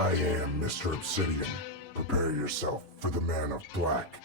I am Mr. Obsidian. Prepare yourself for the Man of Black.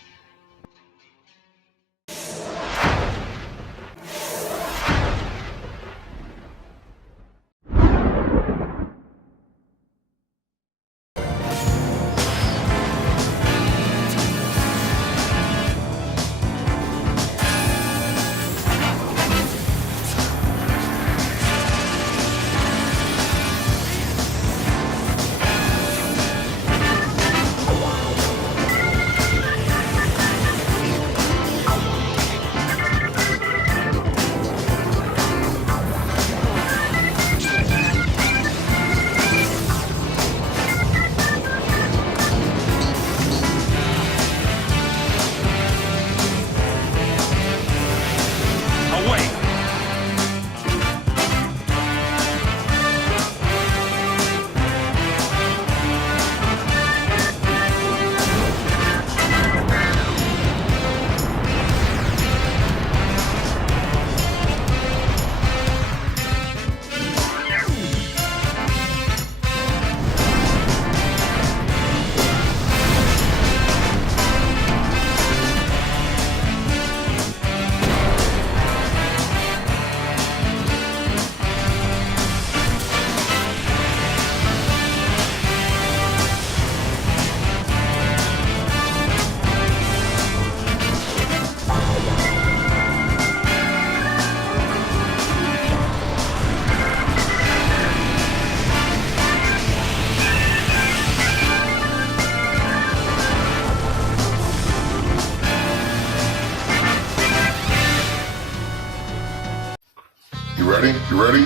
You ready?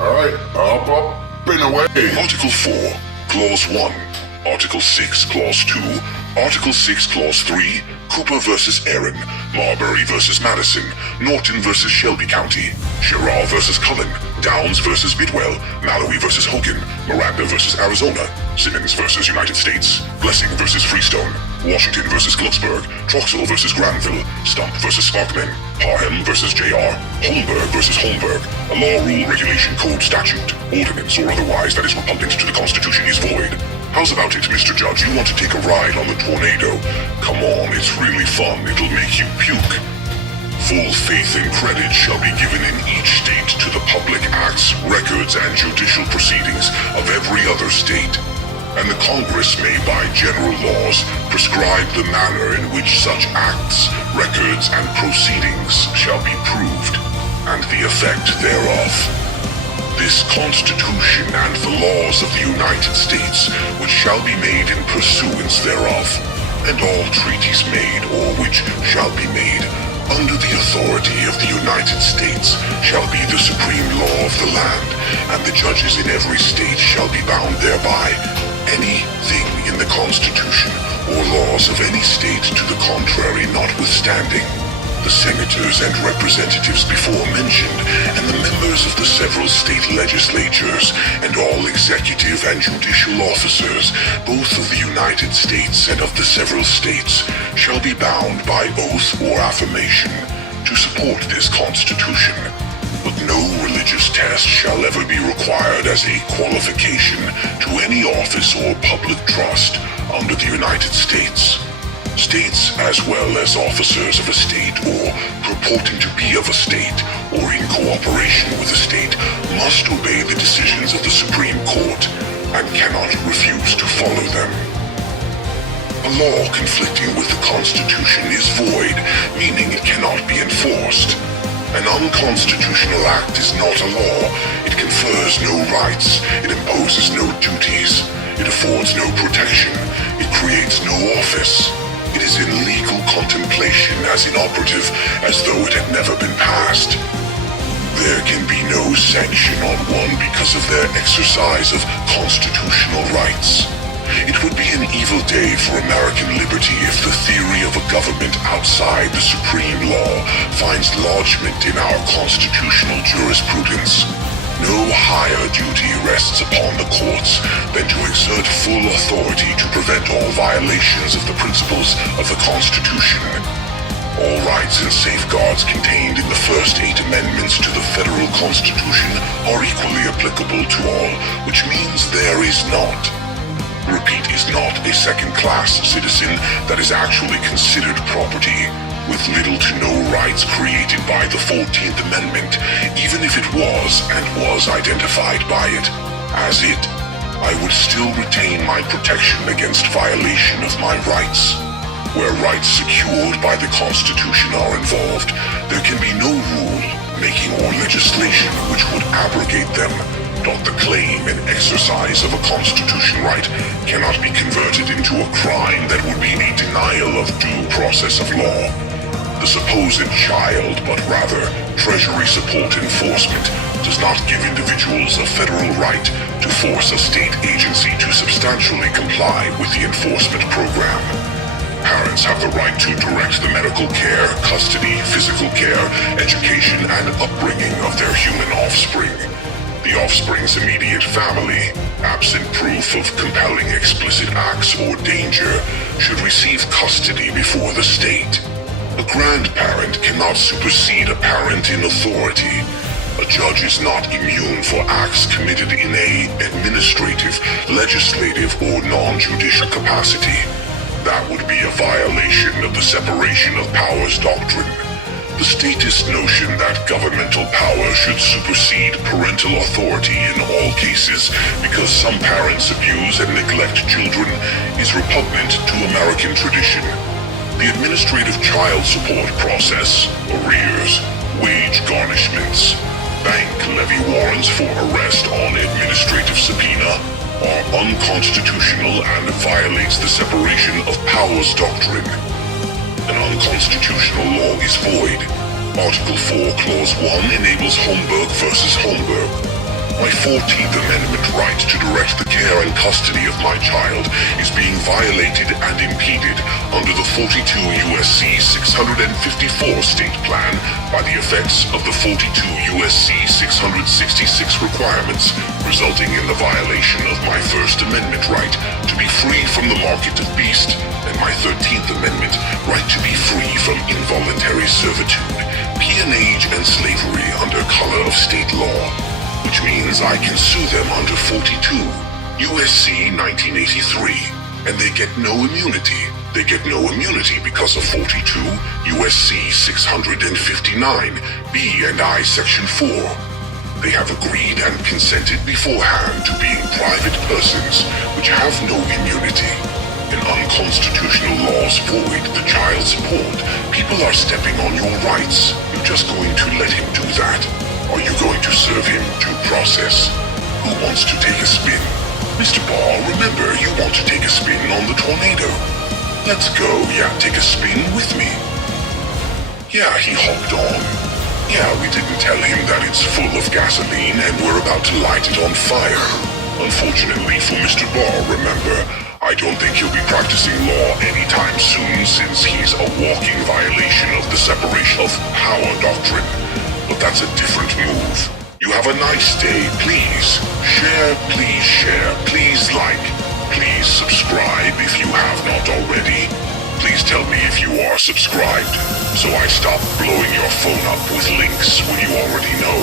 Alright, up and away. Article 4, Clause 1, Article 6, Clause 2, Article 6, Clause 3, Cooper versus Aaron, Marbury versus Madison, Norton versus Shelby County, Sherar versus Cullen, Downs versus Bidwell, Mallowy versus Hogan, Miranda versus Arizona, Simmons versus United States, Blessing versus Freestone, Washington versus Glucksburg, Troxel versus Granville, Stump versus Sparkman, Parham versus Sherar, Holmberg versus Holmberg, a law, rule, regulation, code, statute, ordinance, or otherwise that is repugnant to the Constitution is void. How's about it, Mr. Judge? You want to take a ride on the tornado? Come on, it's really fun. It'll make you puke. Full faith and credit shall be given in each state to the public acts, records, and judicial proceedings of every other state. And the Congress may, by general laws, prescribe the manner in which such acts, records, and proceedings shall be proved, and the effect thereof. This Constitution and the laws of the United States, which shall be made in pursuance thereof, and all treaties made or which shall be made under the authority of the United States, shall be the supreme law of the land, and the judges in every state shall be bound thereby. Anything in the Constitution or laws of any state to the contrary notwithstanding, the senators and representatives before mentioned, and the members of the several state legislatures, and all executive and judicial officers, both of the United States and of the several states, shall be bound by oath or affirmation to support this Constitution. But no religious test shall ever be required as a qualification to any office or public trust under the United States. States, as well as officers of a state or purporting to be of a state or in cooperation with a state, must obey the decisions of the Supreme Court and cannot refuse to follow them. A law conflicting with the Constitution is void, meaning it cannot be enforced. An unconstitutional act is not a law. It confers no rights. It imposes no duties. It affords no protection. It creates no office. It is in legal contemplation as inoperative as though it had never been passed. There can be no sanction on one because of their exercise of constitutional rights. It would be an evil day for American liberty if the theory of a government outside the supreme law finds lodgment in our constitutional jurisprudence. No higher duty rests upon the courts than to exert full authority to prevent all violations of the principles of the Constitution. All rights and safeguards contained in the first 8 amendments to the federal Constitution are equally applicable to all, which means there is not repeat, is not a second-class citizen that is actually considered property, with little to no rights created by the 14th Amendment, even if it was and was identified by it as it, I would still retain my protection against violation of my rights. Where rights secured by the Constitution are involved, there can be no rule, making, or legislation which would abrogate them. The claim and exercise of a constitutional right cannot be converted into a crime that would be a denial of due process of law. The supposed child, but rather Treasury support enforcement, does not give individuals a federal right to force a state agency to substantially comply with the enforcement program. Parents have the right to direct the medical care, custody, physical care, education, and upbringing of their human offspring. The offspring's immediate family, absent proof of compelling explicit acts or danger, should receive custody before the state. A grandparent cannot supersede a parent in authority. A judge is not immune for acts committed in a administrative, legislative, or non-judicial capacity. That would be a violation of the separation of powers doctrine. The statist notion that governmental power should supersede parental authority in all cases because some parents abuse and neglect children is repugnant to American tradition. The administrative child support process, arrears, wage garnishments, bank levy warrants for arrest on administrative subpoena are unconstitutional and violates the separation of powers doctrine. An unconstitutional law is void. Article 4, Clause 1 enables Holmberg versus Holmberg. My 14th Amendment right to direct the care and custody of my child is being violated and impeded under the 42 U.S.C. 654 state plan by the effects of the 42 U.S.C. 666 requirements, resulting in the violation of my First Amendment right to be free from the market of beast, and my 13th Amendment right to be free from involuntary servitude, peonage, and slavery under color of state law, which means I can sue them under 42 U.S.C. 1983, and they get no immunity. They get no immunity because of 42 U.S.C. 659, B and I Section 4. They have agreed and consented beforehand to being private persons which have no immunity. And unconstitutional laws void the child support. People are stepping on your rights. You're just going to let him do that? Are you going to serve him due process? Who wants to take a spin? Mr. Barr, remember, you want to take a spin on the tornado. Let's go, yeah, take a spin with me. Yeah, he hopped on. Yeah, we didn't tell him that it's full of gasoline and we're about to light it on fire. Unfortunately for Mr. Barr, remember, I don't think he'll be practicing law anytime soon since he's a walking violation of the separation of power doctrine. But that's a different move. You have a nice day, please. Share, please like. Please subscribe if you have not already. Please tell me if you are subscribed, so I stop blowing your phone up with links when you already know.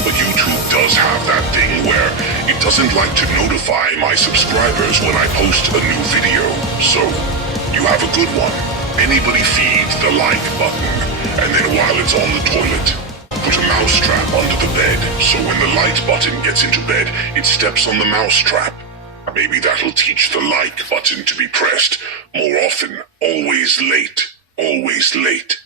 But YouTube does have that thing where it doesn't like to notify my subscribers when I post a new video. So, you have a good one. Anybody feed the like button, and then while it's on the toilet, put a mousetrap under the bed, so when the light button gets into bed, it steps on the mousetrap. Maybe that'll teach the like button to be pressed more often. Always late. Always late.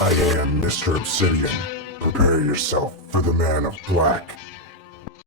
I am Mr. Obsidian. Prepare yourself for the man of black.